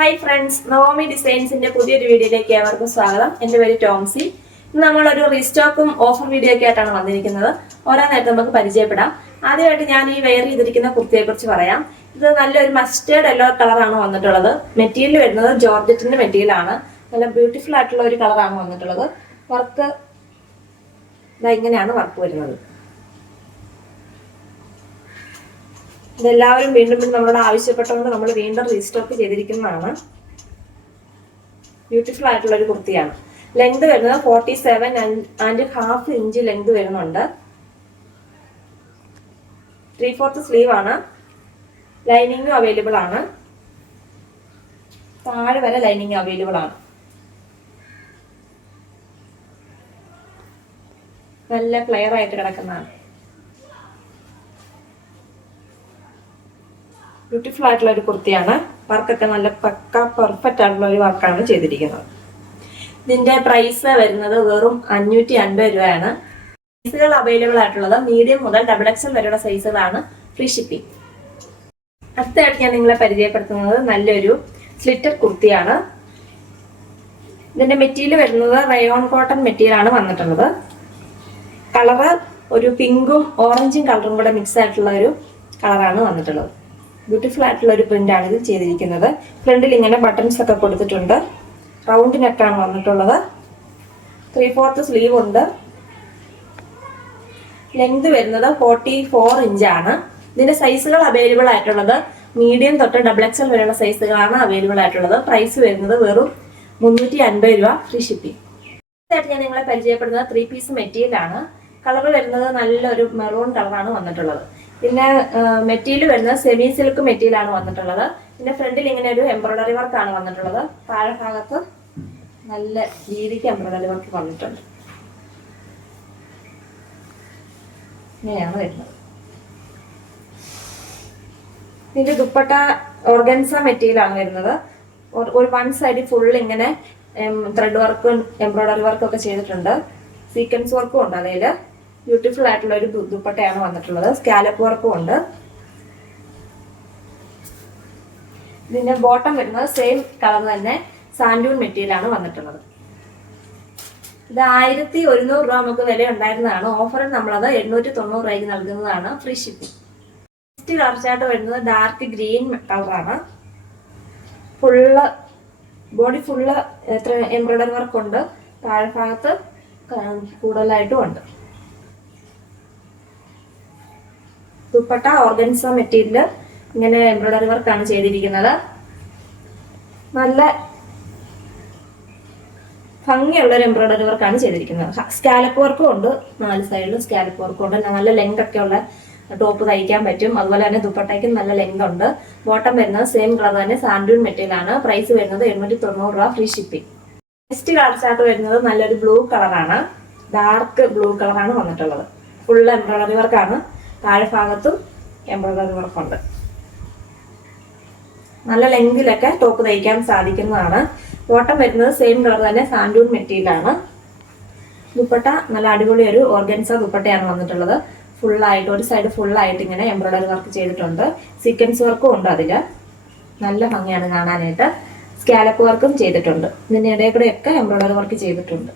Hi friends Naomi ഡിസൈൻസിന്റെ പുതിയൊരു വീഡിയോയിലേക്ക് ഏവർക്കും സ്വാഗതം. എന്റെ പേര് ടോംസി. ഇന്ന് നമ്മളൊരു റീസ്റ്റോക്കും ഓഫർ വീഡിയോ ഒക്കെ ആയിട്ടാണ് വന്നിരിക്കുന്നത്. ഓരോ നേരത്തെ നമുക്ക് പരിചയപ്പെടാം. ആദ്യമായിട്ട് ഞാൻ ഈ വെയർ ചെയ്തിരിക്കുന്ന കുർത്തിയെ കുറിച്ച് പറയാം. ഇത് നല്ലൊരു മസ്റ്റേർഡ് യെല്ലോ കളറാണ് വന്നിട്ടുള്ളത്. മെറ്റീരിയൽ വരുന്നത് ജോർജറ്റിന്റെ മെറ്റീരിയൽ ആണ്. നല്ല ബ്യൂട്ടിഫുൾ ആയിട്ടുള്ള ഒരു കളറാണ് വന്നിട്ടുള്ളത്. വർക്ക് ഇങ്ങനെയാണ് വർക്ക് വരുന്നത്. ഇതെല്ലാവരും വീണ്ടും വീണ്ടും നമ്മളോട് ആവശ്യപ്പെട്ടതുകൊണ്ട് നമ്മൾ വീണ്ടും റീസ്റ്റോക്ക് ചെയ്തിരിക്കുന്നതാണ്. ബ്യൂട്ടിഫുൾ ആയിട്ടുള്ള ഒരു കുർത്തിയാണ്. ലെങ്ത് വരുന്നത് forty seven and half inch length വരുന്നുണ്ട്. ത്രീ ഫോർത്ത് സ്ലീവ് ആണ്. ലൈനിങ്ങും അവൈലബിൾ ആണ്. താഴെ വരെ ലൈനിങ് അവൈലബിൾ ആണ്. നല്ല ക്ലിയർ ആയിട്ട് കിടക്കുന്നതാണ്. ബ്യൂട്ടിഫുൾ ആയിട്ടുള്ള ഒരു കുർത്തിയാണ്. വർക്കൊക്കെ നല്ല പക്ക പെർഫെക്റ്റ് ആയിട്ടുള്ള ഒരു വർക്കാണ് ചെയ്തിരിക്കുന്നത്. ഇതിന്റെ പ്രൈസ് വരുന്നത് വെറും അഞ്ഞൂറ്റി അൻപത് രൂപയാണ്. സൈസുകൾ അവൈലബിൾ ആയിട്ടുള്ളത് മീഡിയം മുതൽ ഡബിൾ എക്സൽ വരെയുള്ള സൈസുകളാണ് ഫ്രീ ഷിപ്പിംഗ് അടുത്തായിട്ട് ഞാൻ നിങ്ങളെ പരിചയപ്പെടുത്തുന്നത് നല്ലൊരു സ്ലിറ്റർ കുർത്തിയാണ്. ഇതിന്റെ മെറ്റീരിയൽ വരുന്നത് റയോൺ കോട്ടൺ മെറ്റീരിയൽ ആണ് വന്നിട്ടുള്ളത്. കളറ് ഒരു പിങ്കും ഓറഞ്ചും കളറും കൂടെ മിക്സ് ആയിട്ടുള്ള ഒരു കളറാണ് വന്നിട്ടുള്ളത്. ബ്യൂട്ടിഫുൾ ആയിട്ടുള്ള ഒരു പ്രിന്റ് ആണ് ഇത് ചെയ്തിരിക്കുന്നത്. ഫ്രണ്ടിൽ ഇങ്ങനെ ബട്ടൺസ് ഒക്കെ കൊടുത്തിട്ടുണ്ട്. റൗണ്ട് നെക്കാണ് വന്നിട്ടുള്ളത്. ത്രീ ഫോർത്ത് സ്ലീവ് ഉണ്ട്. ലെങ്ത് വരുന്നത് ഫോർട്ടി ഫോർ ഇഞ്ചാണ് ഇതിന്റെ സൈസുകൾ അവൈലബിൾ ആയിട്ടുള്ളത്. മീഡിയം തൊട്ട് ഡബിൾ എക്സൽ വരെയുള്ള സൈസുകളാണ് അവൈലബിൾ ആയിട്ടുള്ളത്. പ്രൈസ് വരുന്നത് വെറും മുന്നൂറ്റി അൻപത് രൂപ ഫ്രീ ഷിപ്പിംഗ് ഞാൻ നിങ്ങളെ പരിചയപ്പെടുന്നത് ത്രീ പീസ് മെറ്റീരിയൽ ആണ്. കളർ വരുന്നത് നല്ലൊരു മെറൂൺ കളറാണ് വന്നിട്ടുള്ളത്. പിന്നെ മെറ്റീരിയൽ വരുന്നത് സെമി സിൽക്ക് മെറ്റീരിയൽ ആണ് വന്നിട്ടുള്ളത്. പിന്നെ ഫ്രണ്ടിൽ ഇങ്ങനെ ഒരു എംബ്രോയിഡറി വർക്ക് ആണ് വന്നിട്ടുള്ളത്. താഴെ ഭാഗത്ത് നല്ല രീതിക്ക് എംബ്രോയിഡറി വർക്ക് വന്നിട്ടുണ്ട്. ഇങ്ങനെയാണ് വരുന്നത്. ഇതിന്റെ ദുപ്പട്ട ഓർഗൻസ മെറ്റീരിയൽ ആണ് വരുന്നത്. ഒരു- വൺ സൈഡിൽ ഫുൾ ഇങ്ങനെ ത്രെഡ് വർക്കും എംബ്രോയിഡറി വർക്കും ഒക്കെ ചെയ്തിട്ടുണ്ട്. സീക്വൻസ് വർക്കും ഉണ്ട് അതിൽ ബ്യൂട്ടിഫുൾ ആയിട്ടുള്ള ഒരു ദുപ്പട്ടയാണ് വന്നിട്ടുള്ളത്. സ്കാലപ്പ് വർക്കും ഉണ്ട്. ഇതിന്റെ ബോട്ടം വരുന്നത് സെയിം കളർ തന്നെ സാൻഡൂൺ മെറ്റീരിയലാണ് വന്നിട്ടുള്ളത്. ഇത് ആയിരത്തി ഒരുന്നൂറ് രൂപ നമുക്ക് വില ഉണ്ടായിരുന്നതാണ്. ഓഫറിൽ നമ്മളത് എണ്ണൂറ്റി തൊണ്ണൂറ് രൂപയ്ക്ക് നൽകുന്നതാണ് ഫ്രീ ഷിപ്പിംഗ് നെക്സ്റ്റ് കളർച്ചയായിട്ട് വരുന്നത് ഡാർക്ക് ഗ്രീൻ കളറാണ് ഫുള്ള് ബോഡി ഫുള്ള് എത്ര ഉണ്ട്. താഴെ ഭാഗത്ത് ക- കൂടുതലായിട്ടും ഉണ്ട്. ദുപ്പട്ട ഓർഗൻസ മെറ്റീരിയൽ ഇങ്ങനെ എംബ്രോയ്ഡറി വർക്കാണ് ചെയ്തിരിക്കുന്നത്. നല്ല ഭംഗിയുള്ള എംബ്രോയിഡറി വർക്കാണ് ചെയ്തിരിക്കുന്നത്. സ്കാലപ്പ് വർക്കും ഉണ്ട്. നാല് സൈഡിലും സ്കാലപ്പ് വർക്കും ഉണ്ട്. നല്ല ലെങ്ത് ഒക്കെ ഉള്ള ടോപ്പ് തയ്ക്കാൻ പറ്റും. അതുപോലെ തന്നെ ദുപ്പട്ടയ്ക്കും നല്ല ലെങ്ത് ഉണ്ട്. ബോട്ടം വരുന്നത് സെയിം കളർ തന്നെ സാൻഡൂൺ മെറ്റീരിയൽ ആണ്. പ്രൈസ് വരുന്നത് എണ്ണൂറ്റി തൊണ്ണൂറ് രൂപ free shipping next colour chart വരുന്നത് നല്ലൊരു ബ്ലൂ കളറാണ് ഡാർക്ക് ബ്ലൂ കളറാണ് വന്നിട്ടുള്ളത്. ഫുൾ എംബ്രോയ്ഡറി വർക്കാണ് താഴെ ഭാഗത്തും എംബ്രോയിഡറി വർക്കുണ്ട്. നല്ല ലെങ്തിലൊക്കെ ടോപ്പ് തയ്ക്കാൻ സാധിക്കുന്നതാണ്. ബോട്ടം വരുന്നത് സെയിം കളർ തന്നെ സാൻഡൂൺ മെറ്റീരിയലാണ്. ദുപ്പട്ട നല്ല അടിപൊളി ഒരു ഓർഗൻസ ദുപ്പട്ടയാണ് വന്നിട്ടുള്ളത്. ഫുള്ളായിട്ട് ഒരു സൈഡ് ഫുള്ളായിട്ട് ഇങ്ങനെ എംബ്രോയിഡറി വർക്ക് ചെയ്തിട്ടുണ്ട്. സീക്വൻസ് വർക്കും ഉണ്ട് അതിൽ നല്ല ഭംഗിയാണ് കാണാനായിട്ട്. സ്കാലപ്പ് വർക്കും ചെയ്തിട്ടുണ്ട്. ഇതിന്റെ ഇടയിൽ കൂടെ ഒക്കെ എംബ്രോയിഡറി വർക്ക് ചെയ്തിട്ടുണ്ട്.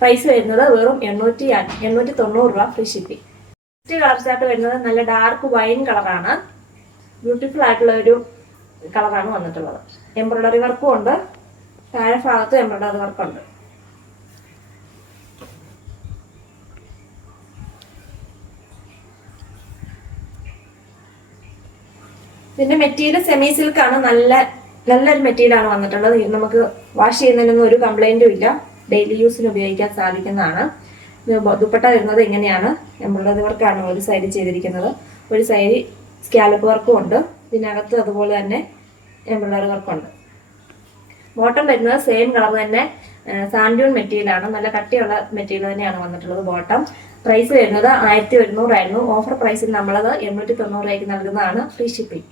പ്രൈസ് വരുന്നത് വെറും എണ്ണൂറ്റി എണ്ണൂറ്റി തൊണ്ണൂറ് രൂപ free shipping next colour chart വരുന്നത് നല്ല ഡാർക്ക് വൈൻ കളറാണ് ബ്യൂട്ടിഫുൾ ആയിട്ടുള്ള ഒരു കളറാണ് വന്നിട്ടുള്ളത്. എംബ്രോയിഡറി വർക്കും ഉണ്ട്. താഴെ ഭാഗത്ത് എംബ്രോയിഡറി വർക്കുണ്ട് പിന്നെ മെറ്റീരിയൽ സെമി സിൽക്ക് ആണ്. നല്ല നല്ലൊരു മെറ്റീരിയൽ ആണ് വന്നിട്ടുള്ളത്. നമുക്ക് വാഷ് ചെയ്യുന്നതിനൊന്നും ഒരു കംപ്ലൈന്റും ഇല്ല. ഡെയിലി യൂസിന് ഉപയോഗിക്കാൻ സാധിക്കുന്നതാണ്. ദുപ്പട്ട വരുന്നത് ഇങ്ങനെയാണ്. എംബ്രോയിഡറി വർക്കാണ് ഒരു സൈഡ് ചെയ്തിരിക്കുന്നത്. ഒരു സൈഡ് സ്കാലപ്പ് വർക്കും ഉണ്ട്. ഇതിനകത്ത് അതുപോലെ തന്നെ എംബ്രോയിഡറി വർക്കുണ്ട് ബോട്ടം വരുന്നത് സെയിം കളർ തന്നെ സാൻഡ്യൂൺ മെറ്റീരിയലാണ് നല്ല കട്ടിയുള്ള മെറ്റീരിയൽ തന്നെയാണ് വന്നിട്ടുള്ളത് ബോട്ടം പ്രൈസ് വരുന്നത് ആയിരത്തി ഒരുന്നൂറായിരുന്നു ഓഫർ പ്രൈസിൽ നമ്മളത് എണ്ണൂറ്റി തൊണ്ണൂറായിക്ക് നൽകുന്നതാണ് ഫ്രീ ഷിപ്പിംഗ്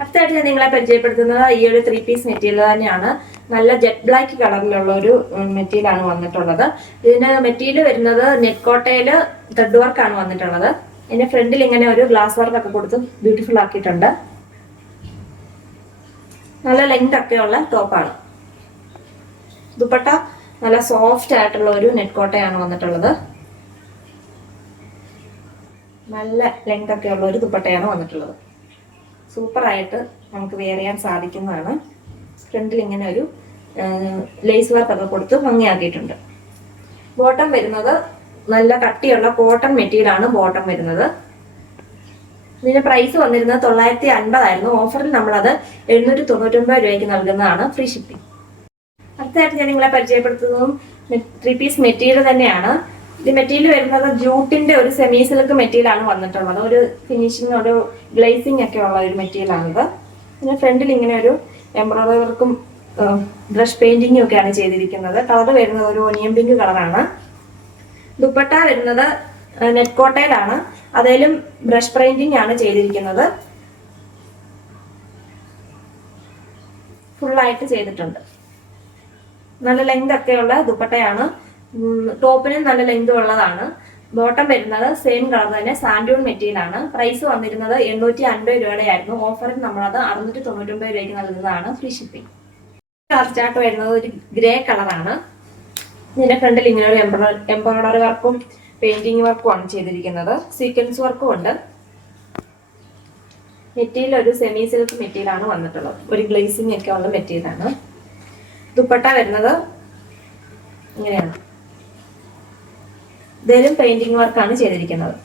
അടുത്തായിട്ട് ഞാൻ നിങ്ങളെ പരിചയപ്പെടുത്തുന്നത് ഈ ഒരു ത്രീ പീസ് മെറ്റീരിയൽ തന്നെയാണ്. നല്ല ജെറ്റ് ബ്ലാക്ക് കളറിലുള്ള ഒരു മെറ്റീരിയൽ ആണ് വന്നിട്ടുള്ളത്. ഇതിന് മെറ്റീരിയൽ വരുന്നത് നെറ്റ് കോട്ടയിൽ ത്രെഡ് വർക്കാണ് വന്നിട്ടുള്ളത്. ഇതിന്റെ ഫ്രണ്ടിൽ ഇങ്ങനെ ഒരു ഗ്ലാസ് വർക്ക് ഒക്കെ കൊടുത്ത് ബ്യൂട്ടിഫുൾ ആക്കിയിട്ടുണ്ട്. നല്ല ലെങ്ത് ഒക്കെ ഉള്ള ടോപ്പാണ് ദുപ്പട്ട നല്ല സോഫ്റ്റ് ആയിട്ടുള്ള ഒരു നെറ്റ് കോട്ടയാണ് വന്നിട്ടുള്ളത്. നല്ല ലെങ്ത് ഒക്കെ ഉള്ള ഒരു ദുപ്പട്ടയാണ് വന്നിട്ടുള്ളത്. സൂപ്പറായിട്ട് നമുക്ക് വെയർ ചെയ്യാൻ സാധിക്കുന്നതാണ്. ഫ്രണ്ടിൽ ഇങ്ങനെ ഒരു ലേസ് വർക്ക് ഒക്കെ കൊടുത്ത് ഭംഗിയാക്കിയിട്ടുണ്ട്. ബോട്ടം വരുന്നത് നല്ല കട്ടിയുള്ള കോട്ടൺ മെറ്റീരിയൽ ആണ് ബോട്ടം വരുന്നത്. ഇതിന്റെ പ്രൈസ് വന്നിരുന്നത് തൊള്ളായിരത്തി അൻപതായിരുന്നു ഓഫറിൽ നമ്മളത് എഴുന്നൂറ്റി തൊണ്ണൂറ്റൊമ്പത് രൂപയ്ക്ക് നൽകുന്നതാണ് ഫ്രീ ഷിപ്പിംഗ് അടുത്തതായിട്ട് ഞാൻ നിങ്ങളെ പരിചയപ്പെടുത്തുന്നതും ത്രീ പീസ് മെറ്റീരിയൽ തന്നെയാണ്. ഇത് മെറ്റീരിയൽ വരുന്നത് ജൂട്ടിന്റെ ഒരു സെമി സിൽക്ക് മെറ്റീരിയൽ ആണ് വന്നിട്ടുള്ളത്. ഒരു ഫിനിഷിംഗ് ഒരു ഗ്ലേസിംഗ് ഒക്കെ ഉള്ള ഒരു മെറ്റീരിയൽ ആണിത്. പിന്നെ ഫ്രണ്ടിൽ ഇങ്ങനെ ഒരു എംബ്രോയിഡറി വർക്കും ബ്രഷ് പെയിന്റിങ്ങും ഒക്കെയാണ് ചെയ്തിരിക്കുന്നത്. കളർ വരുന്നത് ഒരു ഒനിയൻ പിങ്ക് കളറാണ് ദുപ്പട്ട വരുന്നത് നെറ്റ് കോട്ടയിലാണ് അതിലും ബ്രഷ് പെയിന്റിംഗ് ആണ് ചെയ്തിരിക്കുന്നത്. ഫുള്ളായിട്ട് ചെയ്തിട്ടുണ്ട്. നല്ല ലെങ്ത് ഒക്കെയുള്ള ദുപ്പട്ടയാണ്. ടോപ്പിനും നല്ല ലെങ്ത് ഉള്ളതാണ്. ബോട്ടം വരുന്നത് സെയിം കളർ തന്നെ സാൻഡൂൺ മെറ്റീരിയൽ ആണ്. പ്രൈസ് വന്നിരുന്നത് എണ്ണൂറ്റി അൻപത് രൂപയുടെ ആയിരുന്നു ഓഫറിൽ നമ്മളത് അറുന്നൂറ്റി തൊണ്ണൂറ്റൊമ്പത് രൂപയ്ക്ക് നൽകുന്നതാണ് ഫ്രീ ഷിപ്പിംഗ് കളർ വരുന്നത് ഒരു ഗ്രേ കളറാണ് ഇതിന്റെ ഫ്രണ്ടിൽ ഇങ്ങനെ ഒരു എംബ്രോയിഡറി വർക്കും പെയിന്റിംഗ് വർക്കും ആണ് ചെയ്തിരിക്കുന്നത്. സീക്വൻസ് വർക്കും ഉണ്ട്. മെറ്റീരിയൽ ഒരു സെമി സിൽക്ക് മെറ്റീരിയൽ ആണ് വന്നിട്ടുള്ളത്. ഒരു ഗ്ലേസിംഗ് ഒക്കെ ഉള്ള മെറ്റീരിയൽ ആണ്. ദുപ്പട്ട വരുന്നത് ഇങ്ങനെയാണ്. ഇതിലും പെയിന്റിംഗ് വർക്കാണ് ചെയ്തിരിക്കുന്നത്.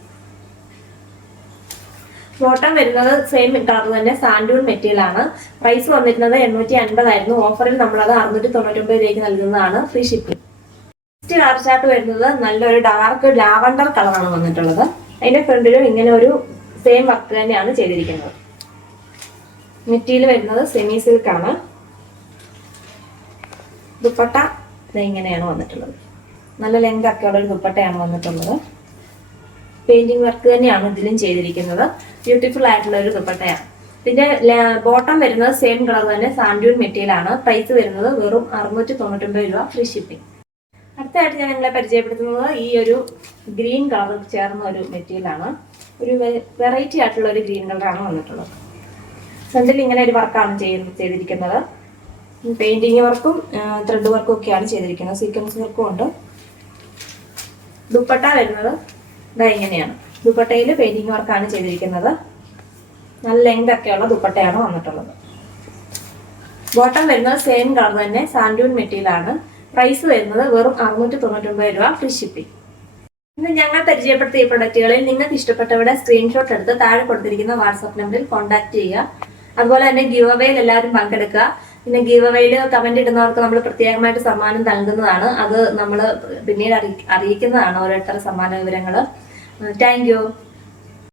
ബോട്ടം വരുന്നത് സെയിം കളർ തന്നെ സാൻഡൂൺ മെറ്റീരിയൽ ആണ്. പ്രൈസ് വന്നിരുന്നത് എണ്ണൂറ്റി അൻപതായിരുന്നു ഓഫറിൽ നമ്മളത് അറുന്നൂറ്റി തൊണ്ണൂറ്റൊമ്പതിലേക്ക് നൽകുന്നതാണ് free shipping next colour chart വരുന്നത് നല്ലൊരു ഡാർക്ക് ലാവണ്ടർ കളറാണ് വന്നിട്ടുള്ളത്. അതിന്റെ ഫ്രണ്ടിലും ഇങ്ങനെ ഒരു സെയിം വർക്ക് തന്നെയാണ് ചെയ്തിരിക്കുന്നത്. മെറ്റീരിയൽ വരുന്നത് സെമി സിൽക്കാണ് ദുപ്പട്ട ഇങ്ങനെയാണ് വന്നിട്ടുള്ളത്. നല്ല ലെങ്ത് ഒക്കെ ഉള്ളൊരു ദുപ്പട്ടയാണ് വന്നിട്ടുള്ളത്. പെയിന്റിംഗ് വർക്ക് തന്നെയാണ് ഇതിലും ചെയ്തിരിക്കുന്നത്. ബ്യൂട്ടിഫുൾ ആയിട്ടുള്ള ഒരു ദുപ്പട്ടയാണ്. ഇതിന്റെ ബോട്ടം വരുന്നത് സെയിം കളർ തന്നെ സാൻഡ്യൂൺ മെറ്റീരിയൽ ആണ്. പ്രൈസ് വരുന്നത് വെറും അറുന്നൂറ്റി തൊണ്ണൂറ്റൊമ്പത് രൂപ ഫ്രീ ഷിപ്പിംഗ് അടുത്തായിട്ട് ഞാൻ നിങ്ങളെ പരിചയപ്പെടുത്തുന്നത് ഈ ഒരു ഗ്രീൻ കളർ ചേർന്ന ഒരു മെറ്റീരിയൽ ആണ്. ഒരു വെറൈറ്റി ആയിട്ടുള്ള ഒരു ഗ്രീൻ കളറാണ് വന്നിട്ടുള്ളത്. ഫ്രണ്ടിൽ ഇങ്ങനെ ഒരു വർക്കാണ് ചെയ്തിരിക്കുന്നത്. പെയിന്റിങ് വർക്കും ത്രെഡ് വർക്കും ഒക്കെയാണ് ചെയ്തിരിക്കുന്നത്. സീക്വൻസ് വർക്കും ഉണ്ട്. ദുപ്പട്ട വരുന്നത് ഇതാ ഇങ്ങനെയാണ്. ദുപ്പട്ടയിൽ പെയിന്റിങ് വർക്കാണ് ചെയ്തിരിക്കുന്നത്. നല്ല ലെങ്ത് ഒക്കെയുള്ള ദുപ്പട്ടയാണ് വന്നിട്ടുള്ളത്. ബോട്ടം വരുന്നത് സെയിം കളർ തന്നെ സാൻഡൂൺ മെറ്റീരിയലാണ് പ്രൈസ് വരുന്നത് വെറും അറുന്നൂറ്റി തൊണ്ണൂറ്റൊമ്പത് രൂപ ഫ്രീ ഷിപ്പിംഗ് ഇന്ന് ഞങ്ങൾ പരിചയപ്പെടുത്തിയ ഈ പ്രൊഡക്റ്റുകളിൽ നിങ്ങൾക്ക് ഇഷ്ടപ്പെട്ടവരുടെ സ്ക്രീൻഷോട്ട് എടുത്ത് താഴെ കൊടുത്തിരിക്കുന്ന വാട്സാപ്പ് നമ്പറിൽ കോൺടാക്ട് ചെയ്യുക. അതുപോലെ തന്നെ ഗീവ് അവയിൽ എല്ലാവരും പങ്കെടുക്കുക. പിന്നെ ഗീവ് കമന്റ് ഇടുന്നവർക്ക് നമ്മൾ പ്രത്യേകമായിട്ട് സമ്മാനം നൽകുന്നതാണ്. അത് നമ്മൾ പിന്നീട് അറിയി- അറിയിക്കുന്നതാണ് ഓരോരുത്തരുടെ സമ്മാന വിവരങ്ങൾ താങ്ക്